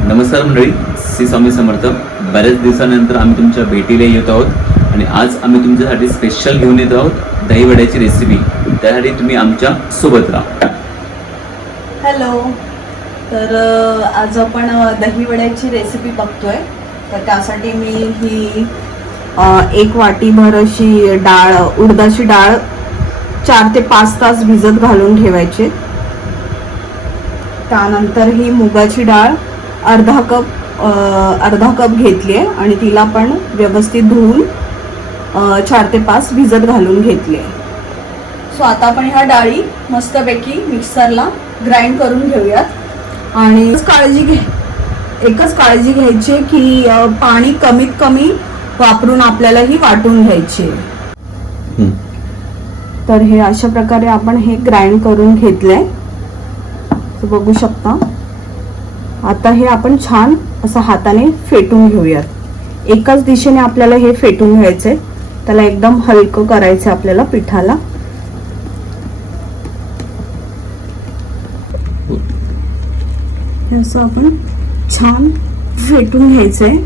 नमस्कार मंडळी, श्री स्वामी समर्थ. बऱ्याच दिवसानंतर आम्ही तुमच्या भेटीला येत आहोत आणि आज आम्ही तुमच्यासाठी स्पेशल घेऊन येत आहोत दही वड्याची रेसिपी. त्यासाठी तुम्ही आमच्या सोबत राहा. हॅलो. तर आज आपण दही वड्याची रेसिपी बघतोय. तर त्यासाठी मी ही 1 वाटीभर अशी डाळ, उडदाची डाळ 4 ते 5 तास भिजत घालून ठेवायची. त्यानंतर ही मुगाची डाळ अर्धा कप घेतली आहे आणि तिला पण व्यवस्थित धुवून 4 ते 5 भिजत घालून घेतली आहे. सो आता आपण ह्या डाळी मस्तपैकी मिक्सरला ग्राइंड करून घेऊयात. आणि एकच काळजी घ्यायची की पाणी कमीत कमी वापरून आपल्याला ही वाटून घ्यायची. तर हे अशा प्रकारे आपण हे ग्राइंड करून घेतलंय, बघू शकता. आता हे आपण छान असं हाताने फेटून घेऊयात. एकाच दिशेने आपल्याला हे फेटून घ्यायचंय. त्याला एकदम हलकं करायचं आपल्याला पिठाला. असं आपण छान फेटून घ्यायचंय.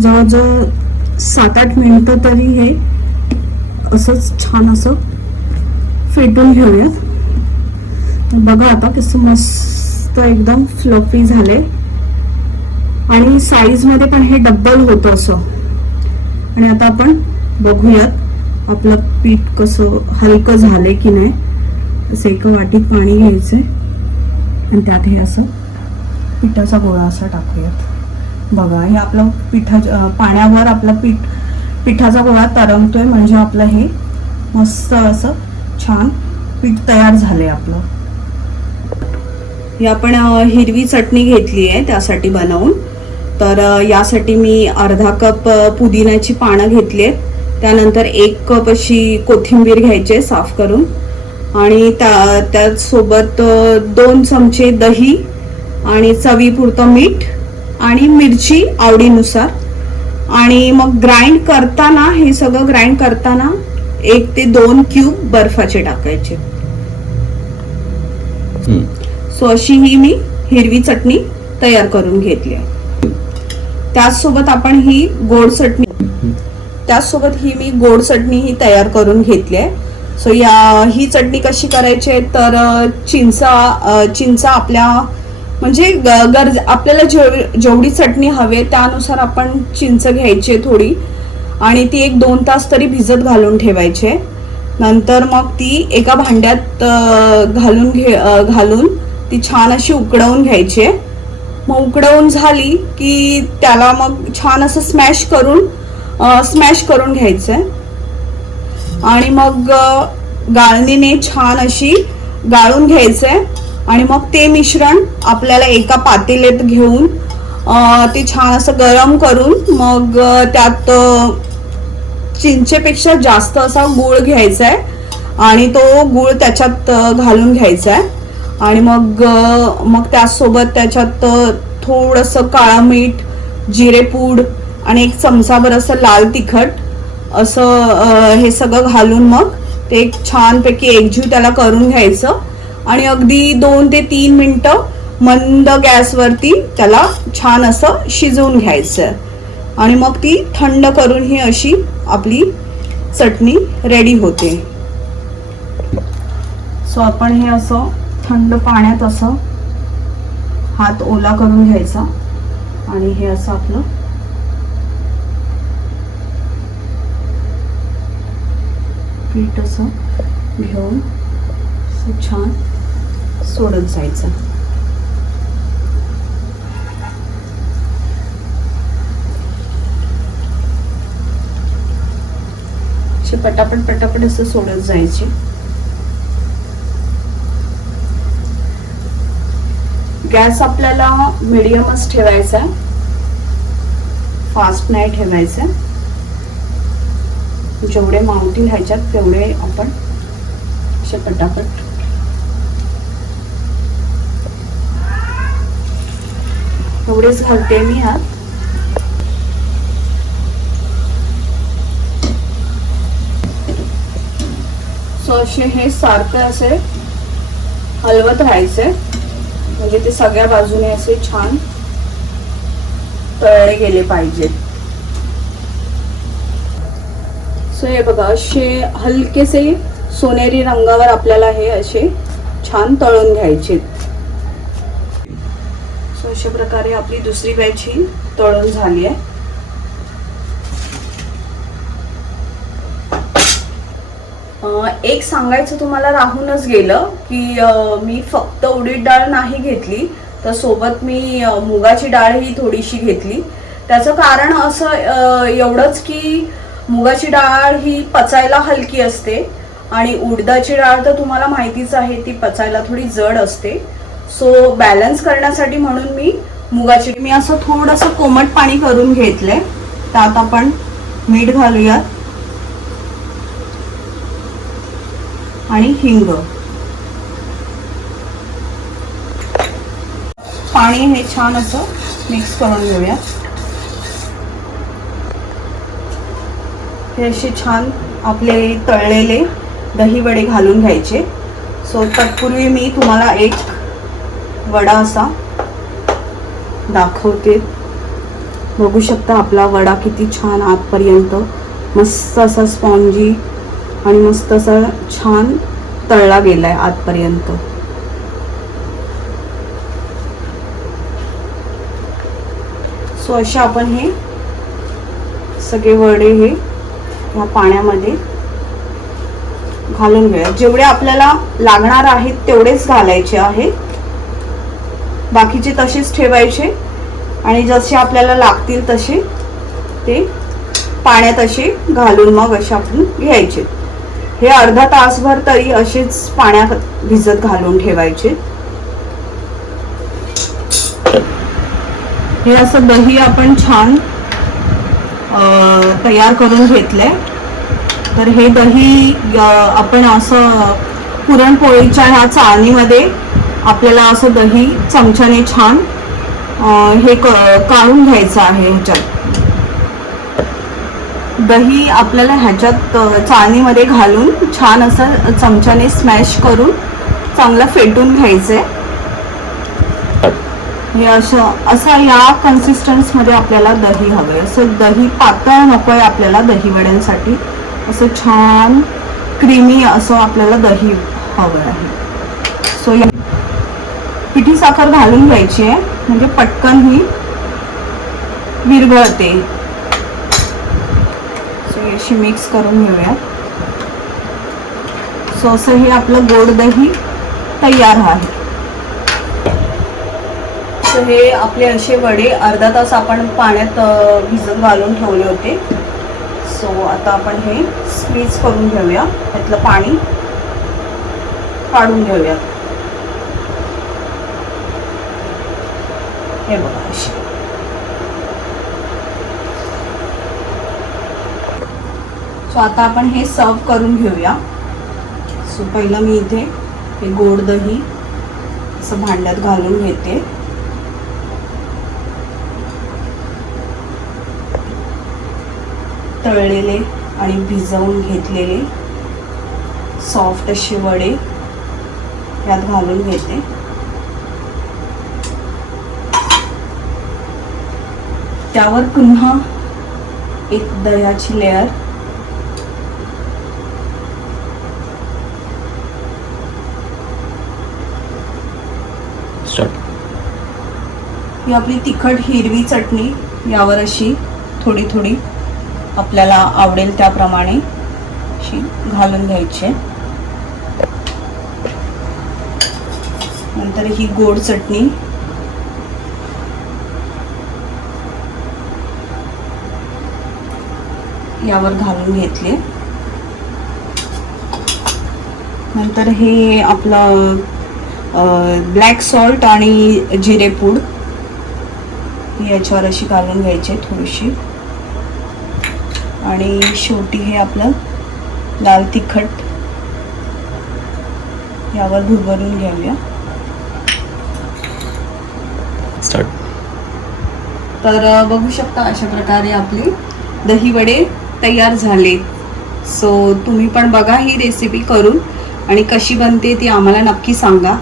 जवळजवळ 7-8 मिनिटं तरी हे असंच छान असं फेटून घेऊयात. बघा आता कसं मस्त एकदम फ्लफी झाले आणि साईज मध्ये पण हे डबल होतं असं. आणि आता आपण बघूयात आपलं पीठ कसं हलकं झालंय की नाही. असं एका वाटीत पाणी घ्यायचंय आणि त्यात हे असं पिठाचा गोळा असा टाकूयात. बघा हे आपलं पाण्यावर आपलं पिठाचा गोळा तरंगतोय, म्हणजे आपलं हे मस्त असं छान पीठ तयार झालंय आपलं. ही आपण हिरवी चटणी घेतली आहे त्यासाठी बनवून. तर यासाठी मी अर्धा कप पुदिन्याची पानं घेतली आहेत. त्यानंतर 1 कप अशी कोथिंबीर घ्यायची साफ करून. आणि त्यासोबत 2 चमचे दही आणि चवीपुरतं मीठ आणि मिरची आवडीनुसार. आणि मग ग्राइंड करताना हे सगळं ग्राइंड करताना 1 ते 2 क्यूब बर्फाचे टाकायचे. सो अशी ही मी हिरवी चटणी तयार करून घेतली आहे. त्याचसोबत आपण ही गोड चटणी ही तयार करून घेतली आहे. सो ही चटणी कशी करायची आहे तर चिंचा आपल्या म्हणजे आपल्याला जेवढी चटणी हवी त्यानुसार आपण चिंच घ्यायची थोडी आणि ती 1-2 तास तरी भिजत घालून ठेवायचे. नंतर मग ती एका भांड्यात घालून ती छान अशी उकडवून घ्यायची. मग उकडवून झाली की त्याला मग छान असं स्मॅश करून घ्यायचंय. आणि मग गाळणीने छान अशी गाळून घ्यायचंय. आणि मग ते मिश्रण आपल्याला एका पातेल्यात घेऊन ते छान असं गरम करून मग त्यात चिंचेपेक्षा जास्त असा गूळ घ्यायचा आहे आणि तो गूळ त्याच्यात घालून घ्यायचा आहे. आणि मग त्यासोबत त्याच्यात थोडंसं काळं मीठ, जिरेपूड आणि 1 चमचाभर असं लाल तिखट असं हे सगळं घालून मग ते छानपैकी एकजीव त्याला करून घ्यायचं. आणि अगदी 2 ते 3 मिनिटं मंद गॅसवरती त्याला छान असं शिजवून घ्यायचं. आणि मग ती थंड करून ही अशी आपली चटणी रेडी होते. सो आपण हे असं थंड पाण्यात असं हात ओला करून घ्यायचा आणि हे असं आपलं पीठ असं घेऊन छान सोडत जायचं. पटापट असं सोडत जायचे. गॅस आपल्याला मीडियमच ठेवायचा, फास्ट नाही ठेवायचा. जेवढे मावतील ह्याच्यात तेवढे आपण असे पटापट एवढेच घालते मी ह्यात. सो असे हे सारखे असे हलवत राहायचे म्हणजे ते सगळ्या बाजूने असे छान तळले गेले पाहिजेत. सो हे बघा असे हलकेसे सोनेरी रंगावर आपल्याला हे असे छान तळून घ्यायचे. सो अशा प्रकारे आपली दुसरी बॅच ही तळून झाली आहे. एक सांगायचं तुम्हाला राहूनच गेलं की मी फक्त उडीद डाळ नाही घेतली, तर सोबत मी मुगाची डाळ ही थोडीशी घेतली. त्याचं कारण असं एवढंच की मुगाची डाळ ही पचायला हलकी असते आणि उडदाची डाळ तर तुम्हाला माहितीच आहे ती पचायला थोडी जड असते. सो बॅलन्स करण्यासाठी म्हणून मी असं थोडंसं कोमट पाणी करून घेतलंय. त्यात आपण मीठ घालूयात आणि हिंग. पाणी हे छान असं मिक्स करून घेऊया. हे असे छान आपले तळलेले दही वडे घालून घ्यायचे. सो तत्पूर्वी मी तुम्हाला एक वडा असा दाखवते. बघू शकता आपला वडा किती छान आतपर्यंत मस्त असा स्पॉन्जी आणि मस्त असा छान तळला गेलाय आतपर्यंत. सो अशा आपण हे सगळे वडे हे या पाण्यामध्ये घालून घेऊया. जेवढे आपल्याला लागणार आहेत तेवढेच घालायचे आहेत, बाकीचे तसेच ठेवायचे आणि जसे आपल्याला लागतील तसे ते पाण्यात असे घालून मग असे आपण घ्यायचे. हे अर्धा तासभर तरी असेच पाण्यात भिजत घालून ठेवायचे. हे असं दही आपण छान तयार करून घेतलंय. तर हे दही आपण असं पुरणपोळीच्या ह्या चाळणीमध्ये आपल्याला असं दही चमच्याने छान हे काढून घ्यायचं आहे. ह्याच्यात दही आपल्याला ह्याच्यात चाळणीमध्ये घालून छान असं चमच्याने स्मॅश करून चांगलं फेटून घ्यायचंय. हे असं या कन्सिस्टन्समध्ये आपल्याला दही हवंय. असं दही पातळ नकोय आपल्याला दही वड्यांसाठी, असं छान क्रीमी असं आपल्याला दही हवं आहे. सो या पिठी साखर घालून घ्यायची आहे म्हणजे पटकन ही विरघळते. सो याशी मिक्स करून घेऊया. सो असं हे आपलं गोड दही तयार आहे. सो हे आपले असे वडे अर्धा तास आपण पाण्यात भिजत घालून ठेवले होते. सो आता आपण हे स्क्वीज करून घेऊया, त्यातलं पाणी काढून घेऊया. हे बघा असे. सो आता आपण हे सर्व करून घेऊया. सो पहिलं मी इथे हे गोड दही असं भांड्यात घालून घेते. तळलेले आणि भिजवून घेतलेले सॉफ्ट असे वडे यात घालून घेते. त्यावर पुन्हा एक दह्याची लेअर, ही आपली तिखट हिरवी चटणी यावर अशी थोडी थोडी आपल्याला आवडेल त्याप्रमाणे अशी घालून घ्यायची. नंतर ही गोड चटणी यावर घालून घेतली. नंतर हे आपलं ब्लॅक सॉल्ट आणि जिरेपूड याच्यावर अशी घालून घ्यायची थोडीशी. आणि शेवटी हे आपलं लाल तिखट यावर भुरभरून घेऊया. तर बघू शकता अशा प्रकारे आपले दही वडे तयार झाले. सो तुम्ही पण बघा ही रेसिपी करून आणि कशी बनते ती आम्हाला नक्की सांगा.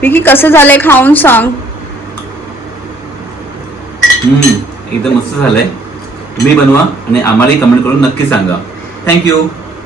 विकी कसं झालंय खाऊन सांग. एकदम मस्त झालंय. तुम्ही बनवा आणि आम्हालाही कमेंट करून नक्की सांगा. थँक्यू.